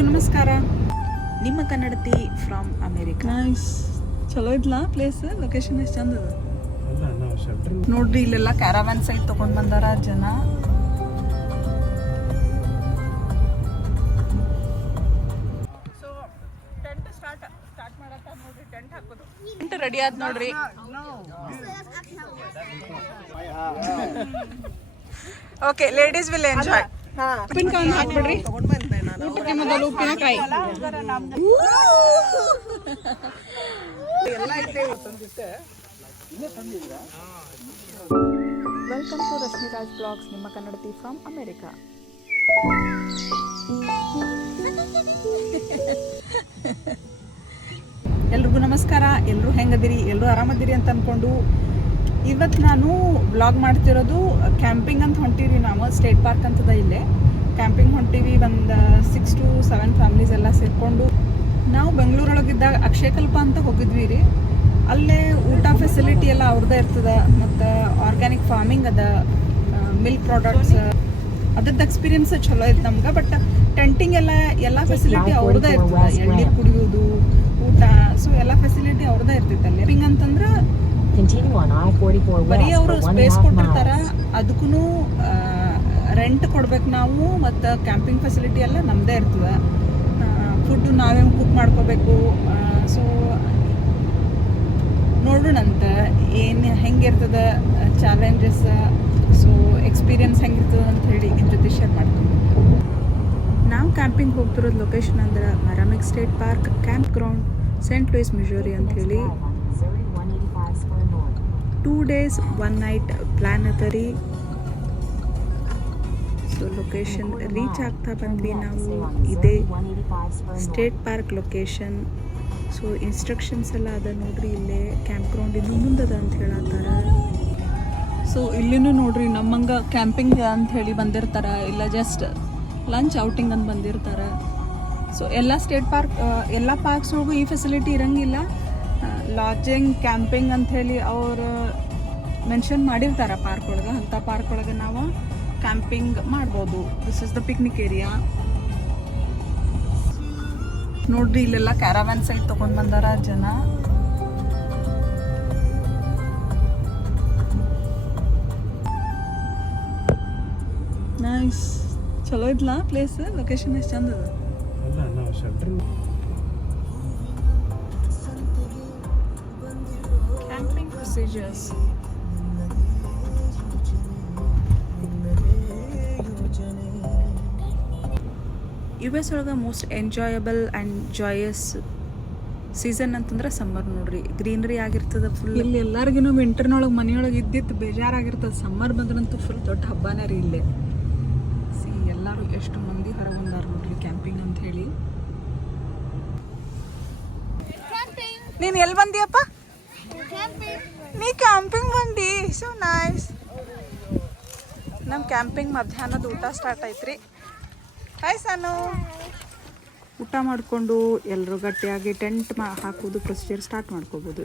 ಎಲ್ರಿಗೂ ನಮಸ್ಕಾರ. ನಿಮ್ಮ ಕನ್ನಡತಿ ಫ್ರಮ್ ಅಮೇರಿಕಾ. ನೈಸ್ ಚಲೋ ಇದ್ಲಾ ಪ್ಲೇಸ್ ಲೊಕೇಶನ್ ಎಷ್ಟು ಚಂದ ನೋಡ್ರಿ ಇಲ್ಲೆಲ್ಲ ಕ್ಯಾರಾವನ್ ಸೈಡ್ ತಗೊಂಡ್ ಬಂದಾರ ಜನ. ಟೆಂಟ್ ರೆಡಿ ಆದ್ ನೋಡ್ರಿ. ಓಕೆ ಲೇಡೀಸ್ ವಿಲ್ ಎಂಜಾಯ್ ತಗೊಂಡ್ ಹಾಕ್ಬಿಡ್ರಿ ಊಟಕ್ಕೆ ಮೊದಲು ಉಪ್ಪಿನಕಾಯಿ. ವೆಲ್ಕಮ್ ಟು ರಶ್ಮಿರಾಜ್ ಬ್ಲಾಗ್ಸ್ ನಿಮ್ಮ ಕನ್ನಡತಿ ಫ್ರಮ್ ಅಮೆರಿಕಾ ಎಲ್ರಿಗೂ ನಮಸ್ಕಾರ. ಎಲ್ಲರೂ ಹೆಂಗದಿರಿ? ಎಲ್ಲರೂ ಆರಾಮದಿರಿ ಅಂತ ಅನ್ಕೊಂಡು ಇವತ್ತು ನಾನು ಬ್ಲಾಗ್ ಮಾಡ್ತಿರೋದು ಕ್ಯಾಂಪಿಂಗ್ ಅಂತ ಹೊಂಟಿರಿ ನಾವು ಸ್ಟೇಟ್ ಪಾರ್ಕ್ ಅಂತದ ಇಲ್ಲೇ. ಕ್ಯಾಂಪಿಂಗ್ ಹೊಂಟಿವಿ ಒಂದು ಸಿಕ್ಸ್ ಟು ಸೆವೆನ್ ಫ್ಯಾಮಿಲೀಸ್ ಎಲ್ಲ ಸೇರಿಕೊಂಡು. ನಾವು ಬೆಂಗಳೂರೊಳಗಿದ್ದಾಗ ಅಕ್ಷಯಕಲ್ಪ ಅಂತ ಹೋಗಿದ್ವಿ ರೀ. ಅಲ್ಲೇ ಊಟ ಫೆಸಿಲಿಟಿ ಎಲ್ಲ ಅವ್ರದ್ದೇ ಇರ್ತದ ಮತ್ತು ಆರ್ಗ್ಯಾನಿಕ್ ಫಾರ್ಮಿಂಗ್ ಅದ ಮಿಲ್ಕ್ ಪ್ರಾಡಕ್ಟ್ಸ್ ಅದ್ರದ್ದು ಎಕ್ಸ್ಪೀರಿಯನ್ಸ್ ಚಲೋ ಐತೆ ನಮ್ಗೆ ಬಟ್ ಟೆಂಟಿಂಗ್ ಎಲ್ಲ ಎಲ್ಲ ಫೆಸಿಲಿಟಿ ಅವ್ರದ್ದೇ ಇರ್ತದೆ ಎಳ್ನೀರು ಕುಡಿಯೋದು ಊಟ ಸೊ ಎಲ್ಲ ಫೆಸಿಲಿಟಿ ಅವ್ರದ್ದೇ ಇರ್ತೈತೆ ಅಲ್ಲಿ. ಹಿಂಗಂತಂದ್ರೆ Continue on I-44 ಬರೀ ಅವರು ಸ್ಪೇಸ್ ಕೊಟ್ಟಿರ್ತಾರ. ಅದಕ್ಕೂ ರೆಂಟ್ ಕೊಡ್ಬೇಕು ನಾವು ಮತ್ತು ಕ್ಯಾಂಪಿಂಗ್ ಫೆಸಿಲಿಟಿ ಎಲ್ಲ ನಮ್ಮದೇ ಇರ್ತದೆ. ಫುಡ್ ನಾವೇ ಕುಕ್ ಮಾಡ್ಕೋಬೇಕು ಸೊ ನೋಡೋಣಂತ ಏನು ಹೆಂಗಿರ್ತದ ಚಾಲೆಂಜಸ್ ಸೊ ಎಕ್ಸ್ಪೀರಿಯನ್ಸ್ ಹೆಂಗಿರ್ತದೆ ಅಂತ ಹೇಳಿ ನಿಮ್ಮ ಜೊತೆ ಶೇರ್ ಮಾಡ್ತೀನಿ. ನಾವು ಕ್ಯಾಂಪಿಂಗ್ ಹೋಗ್ತಿರೋದು ಲೊಕೇಶನ್ ಅಂದ್ರೆ Meramec state park camp ground Saint Louis Missouri ಅಂತ ಹೇಳಿ. Missouri 185 square two days one night plan ಅದ ರೀ ಸೊ ಲೊಕೇಶನ್ ರೀಚ್ ಆಗ್ತಾ ಬಂದ್ವಿ ನಾವು. ಇದೇ state park location so instructions ಎಲ್ಲ ಅದ ನೋಡ್ರಿ ಇಲ್ಲೇ ಕ್ಯಾಂಪ್ ಗ್ರೌಂಡ್ ಇನ್ನು ಮುಂದದ ಅಂತ ಹೇಳತ್ತಾರ. ಸೊ ಇಲ್ಲಿನೂ ನೋಡ್ರಿ ನಮ್ಮಂಗ ಕ್ಯಾಂಪಿಂಗ್ ಅಂತ ಹೇಳಿ ಬಂದಿರ್ತಾರ. ಇಲ್ಲ ಜಸ್ಟ್ ಲಂಚ್ ಔಟಿಂಗ್ ಅಂತ ಬಂದಿರ್ತಾರ. ಸೊ ಎಲ್ಲ ಸ್ಟೇಟ್ ಪಾರ್ಕ್ ಎಲ್ಲ ಪಾರ್ಕ್ಸ್ನೊಳಗೂ ಈ ಫೆಸಿಲಿಟಿ ಇರಂಗಿಲ್ಲ. ಲಾಡ್ಜಿಂಗ್ ಕ್ಯಾಂಪಿಂಗ್ ಅಂತ ಹೇಳಿ ಅವರು ಮೆನ್ಷನ್ ಮಾಡಿರ್ತಾರ ಪಾರ್ಕ್ ಒಳಗೆ ಅಂಥ ಪಾರ್ಕ್ ಒಳಗೆ ನಾವು. ಕ್ಯಾಂಪಿಂಗ್ ಮಾಡ್ಬೋದು. This is the picnic area ನೋಡ್ರಿ ಇಲ್ಲೆಲ್ಲ ಕ್ಯಾರವ್ಯಾನ್ ಸೈಡ್ ತಗೊಂಡ್ ಬಂದಾರ ಜನ. ನೈಸ್ ಚಲೋ ಇದ್ಲಾ ಪ್ಲೇಸ್ ಲೊಕೇಶನ್ ಎಷ್ಟು ಚಂದ ಅದ? ಕ್ಯಾಂಪಿಂಗ್ ಪ್ರೊಸೀಜರ್ಸ್ ಯು ಎಸ್ ಒಳಗೆ most enjoyable and joyous season ಅಂತಂದ್ರೆ ಸಮ್ಮರ್ ನೋಡ್ರಿ. ಗ್ರೀನರಿ ಆಗಿರ್ತದೆ ಫುಲ್ ಇಲ್ಲಿ ಎಲ್ಲರಿಗೂ ವಿಂಟರ್ನೊಳಗೆ ಮನೆಯೊಳಗೆ ಇದ್ದಿದ್ದು ಬೇಜಾರಾಗಿರ್ತದೆ. ಸಮ್ಮರ್ ಬಂದ್ರಂತೂ ಫುಲ್ ದೊಡ್ಡ ಹಬ್ಬನೇ ರೀ ಇಲ್ಲೇ. ಸಿ, ಎಲ್ಲರೂ ಎಷ್ಟು ಮಂದಿ ಹೊರಗೊಂಡಾರ ನೋಡ್ರಿ ಕ್ಯಾಂಪಿಂಗ್ ಅಂತ ಹೇಳಿ. ನೀನು ಎಲ್ಲಿ ಬಂದಿಯಪ್ಪ? ನೀ ಕ್ಯಾಂಪಿಂಗ್ ಬಂದಿ. ಸೊ ನೈಸ್ ನಮ್ಮ ಕ್ಯಾಂಪಿಂಗ್ ಮಧ್ಯಾಹ್ನದ ಊಟ ಸ್ಟಾರ್ಟ್ ಐತ್ರಿ ಹಾಯ್ ಸಾನು ಊಟ ಮಾಡಿಕೊಂಡು ಎಲ್ಲರೂ ಗಟ್ಟಿಯಾಗಿ ಟೆಂಟ್ ಮಾ ಹಾಕೋದು ಪ್ರೊಸೀಜರ್ ಸ್ಟಾರ್ಟ್ ಮಾಡ್ಕೋಬೋದು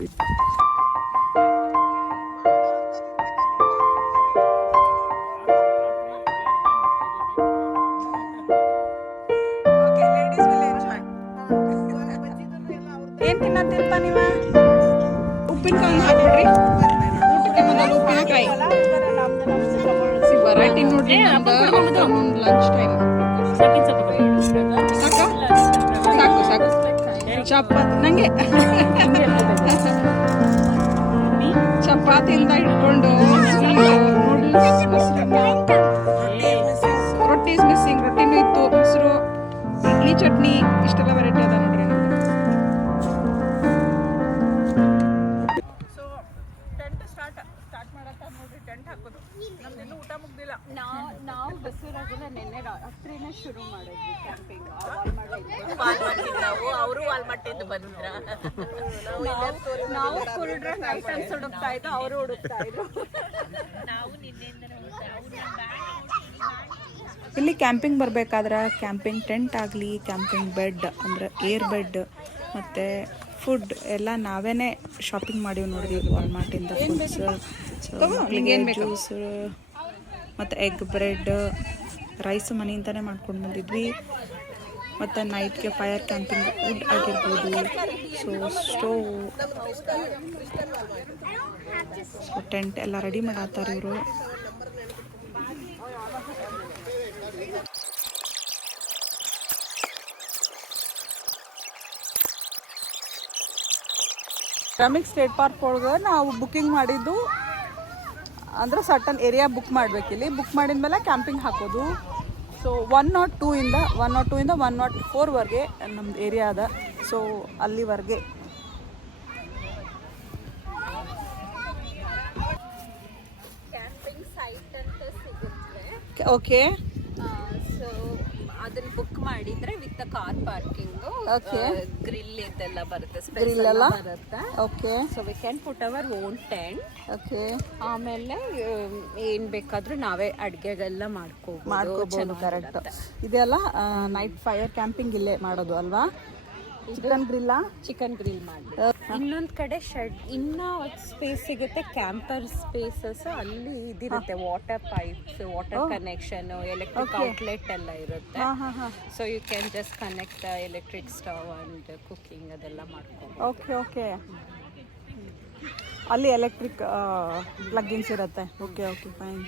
ಏನ್ ನೀವ? ಉಪ್ಪಿನಕಾಯಿ ಊಟಕ್ಕೆ ಮೊದಲು ಉಪ್ಪಿನಕಾಯಿ. ವೆರೈಟಿ ನೋಡ್ರಿ. ಲಂಚ್ ಟೈಮ್ ಸಾಕು ಸಾಕು. ಚಪಾತಿ ನಂಗೆ ಚಪಾತಿಯಿಂದ ಇಟ್ಕೊಂಡು ನೂಡಲ್ಸ್ ರೊಟ್ಟಿ ಮಿಸ್ಸಿಂಗ್ ರೊಟ್ಟಿನೂ ಇತ್ತು ಮೊಸರು ಇಡ್ಲಿ ಚಟ್ನಿ ಇಷ್ಟೆಲ್ಲ ಐಟಮ್ಸ್ ಹುಡುಕ್ತಾ ಇದ್ದು ಅವರು ಹುಡುಕ್ತಾ ಇದ್ರು. ಇಲ್ಲಿ ಕ್ಯಾಂಪಿಂಗ್ ಬರಬೇಕಾದ್ರೆ ಕ್ಯಾಂಪಿಂಗ್ ಟೆಂಟ್ ಆಗಲಿ ಕ್ಯಾಂಪಿಂಗ್ ಬೆಡ್ ಅಂದ್ರೆ ಏರ್ ಬೆಡ್ ಮತ್ತು ಫುಡ್ ಎಲ್ಲ ನಾವೇನೆ ಶಾಪಿಂಗ್ ಮಾಡೀವಿ ನೋಡಿದ್ವಿ. ವಾಲ್ಮಾರ್ಟಿಂದ ಫುಡ್ಸ್ ಜ್ಯೂಸ್ ಮತ್ತು ಎಗ್ ಬ್ರೆಡ್ ರೈಸ್ ಮನೆಯಿಂದನೇ ಮಾಡ್ಕೊಂಡು ಬಂದಿದ್ವಿ. ಮತ್ತು ನೈಟ್ಗೆ ಫೈರ್ ಕ್ಯಾಂಪಿಂಗ್ ವುಡ್ ಆಗಿರ್ಬೋದು. ಸೊ ಸ್ಟೋವ್ ಸೊ ಟೆಂಟ್ ಎಲ್ಲ ರೆಡಿ ಮಾಡತ್ತಾರ ಇವರು. ರಮಿಕ್ ಸ್ಟೇಟ್ ಪಾರ್ಕ್ ಒಳಗೆ ನಾವು ಬುಕ್ಕಿಂಗ್ ಮಾಡಿದ್ದು, ಅಂದ್ರೆ ಸರ್ಟನ್ ಏರಿಯಾ ಬುಕ್ ಮಾಡಬೇಕಿಲ್ಲಿ. ಬುಕ್ ಮಾಡಿದ್ಮೇಲೆ ಕ್ಯಾಂಪಿಂಗ್ ಹಾಕೋದು. ಸೊ ಒನ್ ನಾಟ್ ಟೂ ಇಂದ ಒನ್ ನಾಟ್ ಟೂ ಇಂದ ಒನ್ ನಾಟ್ ಫೋರ್ವರೆಗೆ ನಮ್ಮದು ಏರಿಯಾ ಅದ. ಸೊ ಅಲ್ಲಿವರೆಗೆ ಓಕೆ ಮಾಡಿದ್ರೆ with car parking Okay. Grill ಇದೆಲ್ಲ ಬರುತ್ತೆ Grill ಸ್ಪೇಸ್ ಎಲ್ಲ? ಬರುತ್ತೆ. Okay so we can put our own tent okay ಆಮೇಲೆ ಆಮ್, ಏನ್ ಬೇಕಾದ್ರೂ ನಾವೇ ಅಡ್ಗೆಗೆಲ್ಲ ಮಾಡ್ಕೋಬಹುದು ಮಾಡ್ಕೋಬಹುದು ಕರೆಕ್ಟ್ ಇದೆಲ್ಲ ನೈಟ್ ಫೈರ್ ಕ್ಯಾಂಪಿಂಗ್ ಇಲ್ಲೇ ಮಾಡೋದು ಅಲ್ವಾ? ಚಿಕನ್ ಗ್ರಿಲ್ಲ? ಚಿಕನ್ ಗ್ರಿಲ್ ಮಾಡಿ. ಇನ್ನೊಂದ್ ಕಡೆ ಶೆಡ್ ಇನ್ನ ಸ್ಪೇಸ್ ಸಿಗುತ್ತೆ ಕ್ಯಾಂಪರ್ ಸ್ಪೇಸಸ್ ಅಲ್ಲಿ ಇದಿರುತ್ತೆ water pipes water connection electric outlet ಎಲ್ಲ ಇರುತ್ತೆ. ಹಾಂ ಹಾಂ ಹಾಂ. So you can just connect electric stove and cooking ಅದೆಲ್ಲ ಮಾಡ್ಕೊಂಡು. ಓಕೆ ಓಕೆ ಅಲ್ಲಿ ಎಲೆಕ್ಟ್ರಿಕ್ ಪ್ಲಗ್ಗಿನ್ಸ್ ಇರುತ್ತೆ. ಓಕೆ ಓಕೆ ಫೈನ್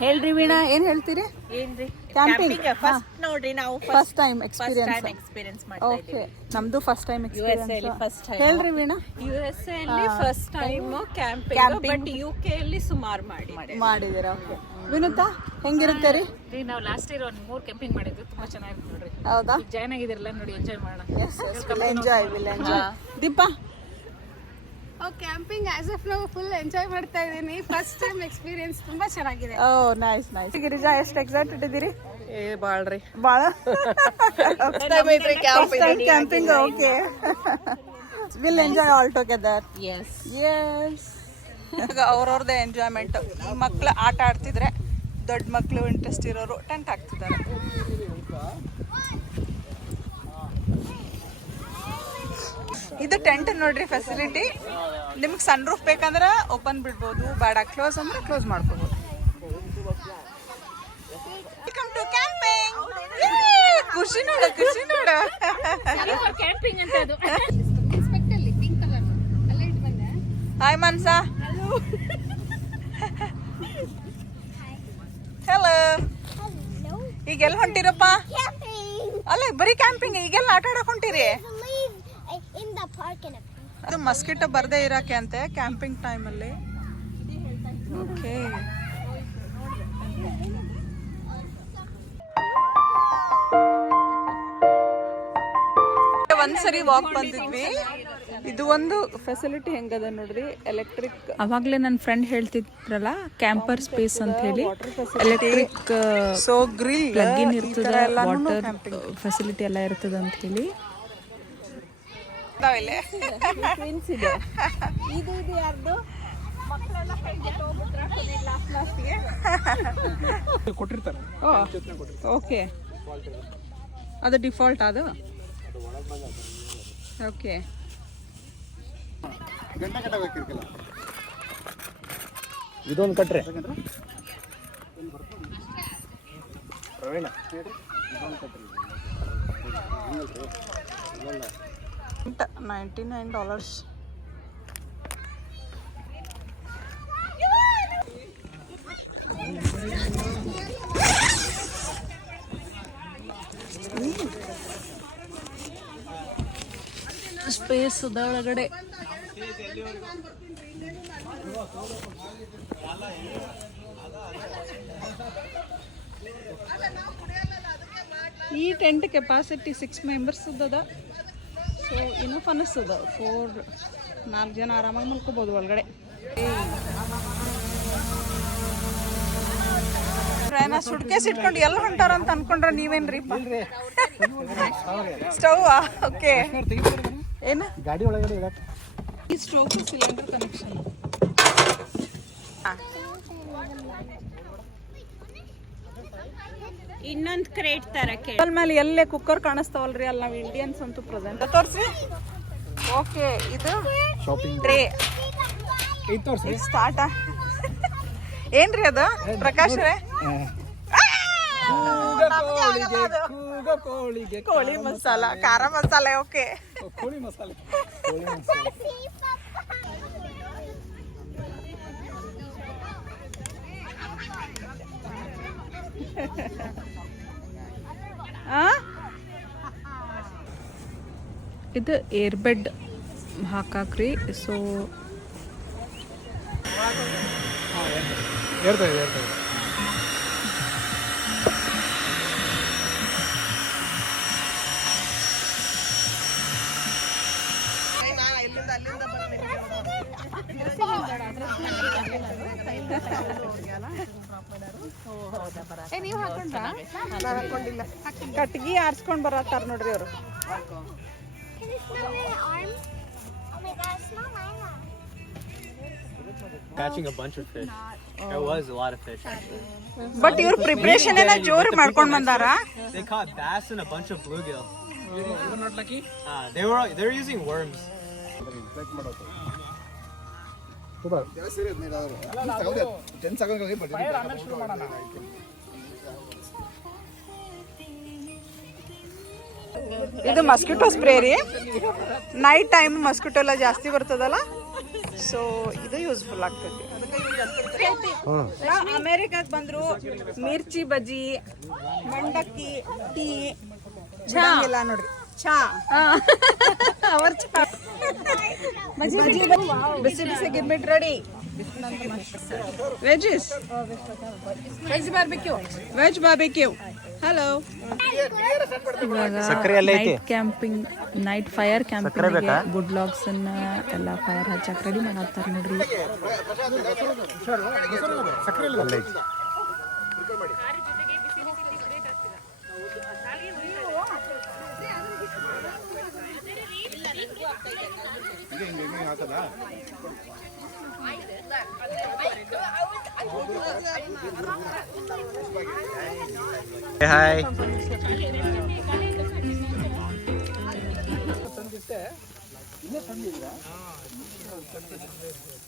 ಹೇಳ್ರಿ ವೀಣಾ ಏನ್ ಹೇಳ್ತೀರಿ? ಏನ್ರಿ? ಕ್ಯಾಂಪಿಂಗ್ ಫಸ್ಟ್ ನೋಡ್ರಿ ನಾವು ಫಸ್ಟ್ ಟೈಮ್ ಎಕ್ಸ್ಪೀರಿಯನ್ಸ್ ಎಕ್ಸ್ಪೀರಿಯನ್ಸ್ ಮಾಡ್ತಾ ಓಕೆ ನಮ್ದು ಫಸ್ಟ್ ಟೈಮ್ ಅಲ್ಲಿ ಫಸ್ಟ್ ಟೈಮ್. ಹೇಳ್ರಿ ವೀಣಾ. ಯು ಎಸ್ ಅಲ್ಲಿ first time camping but U K ಅಲ್ಲಿ ಸುಮಾರು ಮಾಡಿ ಮಾಡಿದ್ದೀರಾ? ಓಕೆ ವಿನುತಾ ಹೆಂಗಿರುತ್ತೆ ರೀ? ರೀ ನಾವು ಲಾಸ್ಟ್ ಇಯರ್ ಒಂದು ಮೂರು ಕ್ಯಾಂಪಿಂಗ್ ಮಾಡಿದ್ವಿ. ತುಂಬಾ ಚೆನ್ನಾಗಿ ನೋಡ್ರಿ. ಹೌದಾ? ಜಾಯ್ನ್ ಆಗಿದಿರಲ್ಲ ನೋಡಿ ಎಂಜಾಯ್ ಮಾಡೋಣ. Enjoy will enjoy Deepa camping as of ನಾವು ಫುಲ್ ಎಂಜಾಯ್ ಮಾಡ್ತಾ ಇದ್ದೀನಿ. ಫಸ್ಟ್ ಟೈಮ್ ಎಕ್ಸ್ಪೀರಿಯನ್ಸ್ ತುಂಬಾ ಚೆನ್ನಾಗಿದೆ. ಓ ನೈಸ್ ನೈಸ್ ಗಿರಿಜಾ ಎಷ್ಟು ಎಕ್ಸೈಟೆಡ್ ಇದ್ದೀರಿ? ಏ ಬಾಳ್ರಿ ಭಾಳ camping okay will enjoy all together yes yes ಅವ್ರವ್ರದ್ದೇ enjoyment ಈ ಮಕ್ಳು ಆಟ ಆಡ್ತಿದ್ರೆ ದೊಡ್ಡ ಮಕ್ಕಳು ಇಂಟ್ರೆಸ್ಟ್ ಇರೋರು ಟೆಂಟ್ ಹಾಕ್ತಿದ್ದಾರೆ ಇದು ಟೆಂಟ್ ನೋಡ್ರಿ ಫೆಸಿಲಿಟಿ ನಿಮ್ಗೆ ಸನ್ ರೂಫ್ ಬೇಕಂದ್ರೆ ಓಪನ್ ಬಿಡ್ಬೋದು ಬೇಡ ಕ್ಲೋಸ್ ಅಂದ್ರೆ ಕ್ಲೋಸ್ ಮಾಡ್ಕೋಬೋದು. ವೆಲ್ಕಮ್ ಟು ಕ್ಯಾಂಪಿಂಗ್ ಖುಷಿ ನೋಡ ಖುಷಿ ನೋಡ. ಕ್ಯಾಂಪಿಂಗ್ ಅಂತ ಅದು ಹಾಯ್ ಮನ್ಸ ಹಲೋ ಈಗ ಎಲ್ಲಿ ಹೊಂಟಿರಪ್ಪ ಅಲ್ಲ ಬರೀ ಕ್ಯಾಂಪಿಂಗ್ ಈಗೆಲ್ಲ ಆಟ ಆಡಕ್ ಹೊಂಟಿರಿ? ಅದು ಮಸ್ಕಿಟೋ ಬರ್ದೇ ಇರಕ್ಕೆ ಅಂತೆ ಕ್ಯಾಂಪಿಂಗ್ ಟೈಮಲ್ಲಿ. ಓಕೆ. ಒಂದ್ಸರಿ ವಾಕ್ ಬಂದಿದ್ವಿ. ಇದು ಒಂದು ಫೆಸಿಲಿಟಿ ಹೆಂಗದ ನೋಡ್ರಿ? ಎಲೆಕ್ಟ್ರಿಕ್ ಅವಾಗ್ಲೇ ನನ್ನ ಫ್ರೆಂಡ್ ಹೇಳ್ತಿದ್ರಲ್ಲ ಕ್ಯಾಂಪರ್ ಸ್ಪೇಸ್ ಅಂತ ಹೇಳಿ. Electric so grill plug in ಇರ್ತದ ವಾಟರ್ ಫೆಸಿಲಿಟಿ ಎಲ್ಲ ಇರ್ತದ ಅಂತ ಹೇಳಿ. ಇದು. ಇದು ಯಾರ್ದು? ಮಕ್ಕಳೆಲ್ಲ ಕೈಬಿಟ್ಟು ಹೋಗ್ಬಿಟ್ರೆ ಲಾಸ್ಟ್ ಲಾಸ್ಟ್ಗೆ ಕೊಟ್ಟಿರ್ತಾರೆ. ಓಕೆ. ಅದು ಡಿಫಾಲ್ಟ್ ಅದು? ಓಕೆ. ಇದೊಂದು ಕಟ್ರೆ. Praveen. Ninety nine dollars. Space ಅದ ಒಳಗಡೆ ಈ ಟೆಂಟ್ ಕೆಪಾಸಿಟಿ ಸಿಕ್ಸ್ ಮೆಂಬರ್ಸ್ ಅದ ಸೊ ಇನ್ನೂ ಅನ್ನಿಸ್ತದ. ಫೋರ್ ನಾಲ್ಕು ಜನ ಆರಾಮಾಗಿ ಮಲ್ಕೋಬೋದು ಒಳಗಡೆ. ನಾ ಸುಟ್ಕೇಸ್ ಇಟ್ಕೊಂಡು ಎಲ್ಲ ಹೊಂಟಾರ ಅಂತ ಅನ್ಕೊಂಡ್ರ ನೀವೇನ್ರಿ ಸ್ಟವ್ ಓಕೆ ಏನ? ಗಾಡಿ ಒಳಗಡೆ ಈ ಸ್ಟೋವ್ ಸಿಲಿಂಡರ್ ಕನೆಕ್ಷನ್ ಇನ್ನೊಂದು ಕ್ರೇಟ್ ತರ ಕೇಳಿ. ಮೇಲೆ ಎಲ್ಲೇ ಕುಕ್ಕರ್ ಕಾಣಿಸ್ತಾವಲ್ರಿ? ಅಲ್ಲಿ ನಾವು ಇಂಡಿಯನ್ಸ್ ಅಂತೂ ಪ್ರೆಸೆಂಟ್ ತೋರಿಸಿ? ಓಕೆ ಇದು ಶಾಪಿಂಗ್ ಟ್ರೇ ಇದು ತೋರ್ಸಿ ಸ್ಟಾರ್ಟ್ ಏನ್ರಿ ಅದು? ಪ್ರಕಾಶ್ ರೇ? ಕೋಳಿಗೆ ಕೋಳಿ ಮಸಾಲ ಖಾರ ಮಸಾಲೆ ಓಕೆ ಕೋಳಿ ಮಸಾಲೆ ಕೋಳಿ ಮಸಾಲೆ ಇದು ಏರ್ ಬೆಡ್ ಹಾಕಾಕ್ರಿ ಸೊ ಮಾಡವರು ಸೋ ದಪ್ಪರ ನೋಡ್ರಿ ಮೀವ್ ಅವರು bunch of fish but your preparation ಏನಾ ಜೋರ್ ಮಾಡ್ಕೊಂಡ ಬಂದಾರ? ದೇಖ bass and a bunch of ಇದು ಮಸ್ಕಿಟೋ ಸ್ಪ್ರೇ ರೀ ನೈಟ್ ಟೈಮ್ ಮಸ್ಕಿಟೋ ಎಲ್ಲ ಜಾಸ್ತಿ ಬರ್ತದಲ್ಲ? ಸೊ ಇದು ಯೂಸ್ಫುಲ್ ಆಗ್ತದೆ. ಅಮೇರಿಕಾಕ್ ಬಂದ್ರು ಮಿರ್ಚಿ ಬಜ್ಜಿ ಮಂಡಕ್ಕಿ ಟೀ ಇಲ್ಲ ನೋಡ್ರಿ. ಚಾ. ಅವ್ರ ಚಾ. ಬಜ್ಜಿ ಬಿಸಿ ಬಿಸಿ girmit ready veggies veg barbecue veg barbecue hello ಇವಾಗ night camping night fire camping wood logs ಅನ್ನ ಎಲ್ಲ ಫೈರ್ ಹಚ್ಚಾಕ್ ರೆಡಿ ಮಾಡತ್ತಾರ ನೋಡ್ರಿ. Hey, hi.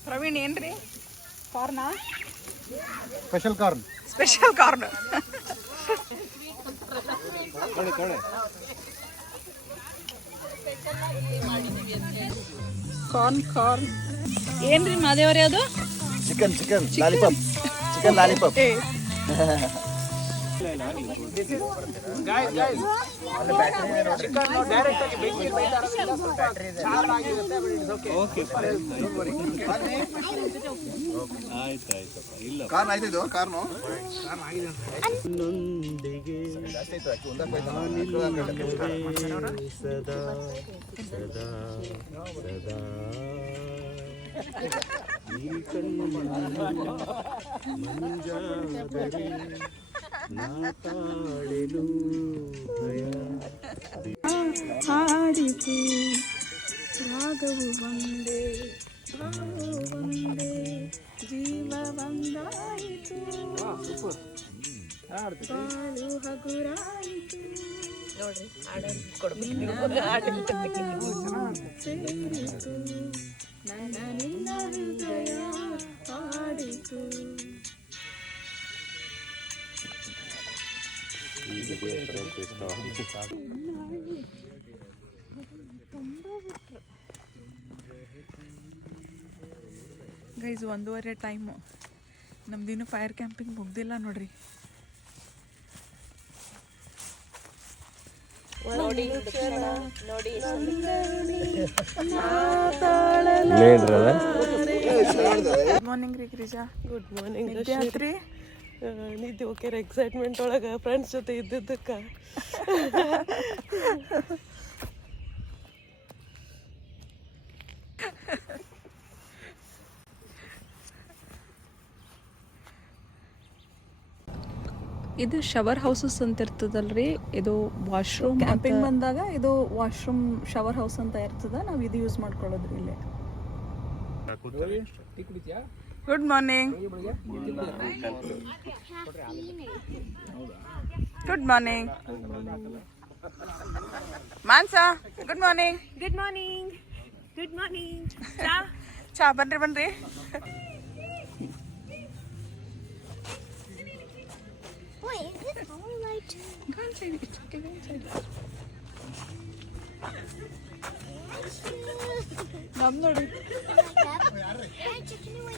ಪ್ರವೀಣ್ ಏನ್ರಿ? ಕಾರ್ನ? ಸ್ಪೆಷಲ್ ಕಾರ್ನ್ ಸ್ಪೆಷಲ್ ಕಾರ್ನ್ ಕೋಳಿ ಕೋಳಿ. Corn corn. ಏನ್ರಿ ಮಾದೇವ್ರಿ ಅದು? Chicken chicken lollipop. Chicken lollipop. Corn ಸದಾ ಇದು ಕಾರ್ನು ಜಾಸ್ತಿ ಆಯ್ತು ಅಕ್ಕಿ ಒಂದಕ್ಕೆ ಹಾಡಿತು ರಾಗವು ಒಂದೇ ಭಾವವು ಒಂದೇ ಜೀವ ಒಂದಾಯಿತು ಬಾಳು ಹಗುರಾಯಿತು ಸೇರಿತು ನನ್ನ ಹೃದಯ ಹಾಡಿತು ಗೈಸ್ ಒಂದೂವರೆ ಟೈಮು ನಮ್ದಿನ್ನು ಫೈರ್ ಕ್ಯಾಂಪಿಂಗ್ ಮುಗ್ದಿಲ್ಲ ನೋಡ್ರಿ. ಗುಡ್ ಮಾರ್ನಿಂಗ್ ರೀ ಗಿರಿಜಾ ಗುಡ್ ಮಾರ್ನಿಂಗ್ ನಿದ್ದೆ ಆತ್ರಿ? ನಿದ್ದೆ ಓಕೆ ಎಕ್ಸೈಟ್ಮೆಂಟ್ ಒಳಗೆ ಫ್ರೆಂಡ್ಸ್ ಜೊತೆ ಇದ್ದಿದ್ದಕ್ಕೆ. ಇದು ಶವರ್ ಹೌಸಸ್ ಅಂತ ಇರ್ತದಲ್ರಿ? ಇದು ವಾಶ್ರೂಮ್ ಕ್ಯಾಂಪಿಂಗ್ ಬಂದಾಗ ಇದು ವಾಶ್ರೂಮ್ ಶವರ್ ಹೌಸ್ ಅಂತ ಇರ್ತದ ನಾವು ಇದು ಯೂಸ್ ಮಾಡ್ಕೊಳ್ಳೋದ್ರಿ ಇಲ್ಲಿ. Good morning good morning ಮಾನ್ಸ good morning good morning good morning ಚಾ ಬನ್ರಿ ಬನ್ರಿ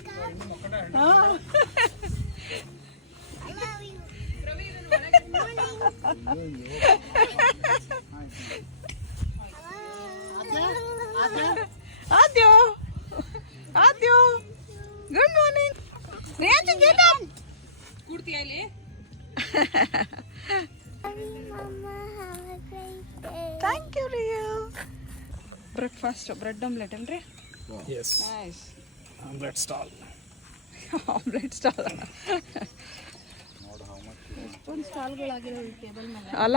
up. ಹಾ I love you. Good morning. ಆದ್ಯೋ ಆದ್ಯೋ good morning great day. Thank you ರಿಯು breakfast bread omelette ಏನ್ರಿ Yes. Nice Omelette stall. Omelette stall ಅಲ್ಲ?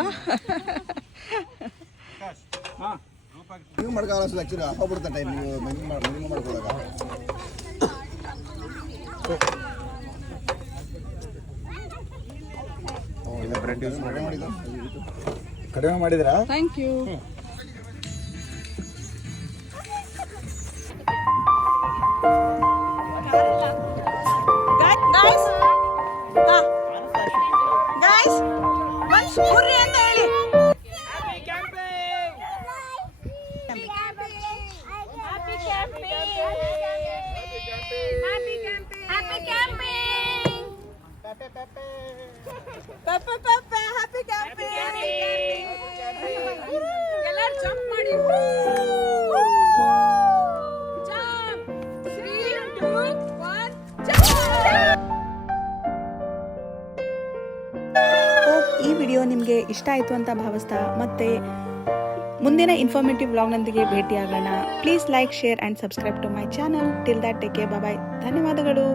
ನೀವು ಮಾಡ್ಕೊಳ್ಳೋ actually ಹೋಗ್ಬಿಡುತ್ತೆ ಟೈಮ್ ನೀವು ಮಿನಿಮಮ್ ಮಿನಿಮಮ್ ಮಾಡ್ಕೊಳ್ಳೋವಾಗ ಬ್ರೆಡ್ ಯೂಸ್ ಕಡಿಮೆ ಮಾಡಿದ ಕಡಿಮೆ ಮಾಡಿದ್ರಾ? ಥ್ಯಾಂಕ್ ಯು ಹ್ಯಾಪಿ ಕ್ಯಾಂಪಿಂಗ್ ಎಲ್ಲರೂ ಜಂಪ್ ಮಾಡಿ. ಈ ವಿಡಿಯೋ ನಿಮಗೆ ಇಷ್ಟ ಆಯಿತು ಅಂತ ಭಾವಿಸ್ತಾ ಮತ್ತೆ ಮುಂದಿನ ಇನ್ಫಾರ್ಮೇಟಿವ್ ವ್ಲಾಗ್ನೊಂದಿಗೆ ಭೇಟಿಯಾಗೋಣ. Please like share and subscribe to my channel till that take bye ಧನ್ಯವಾದಗಳು.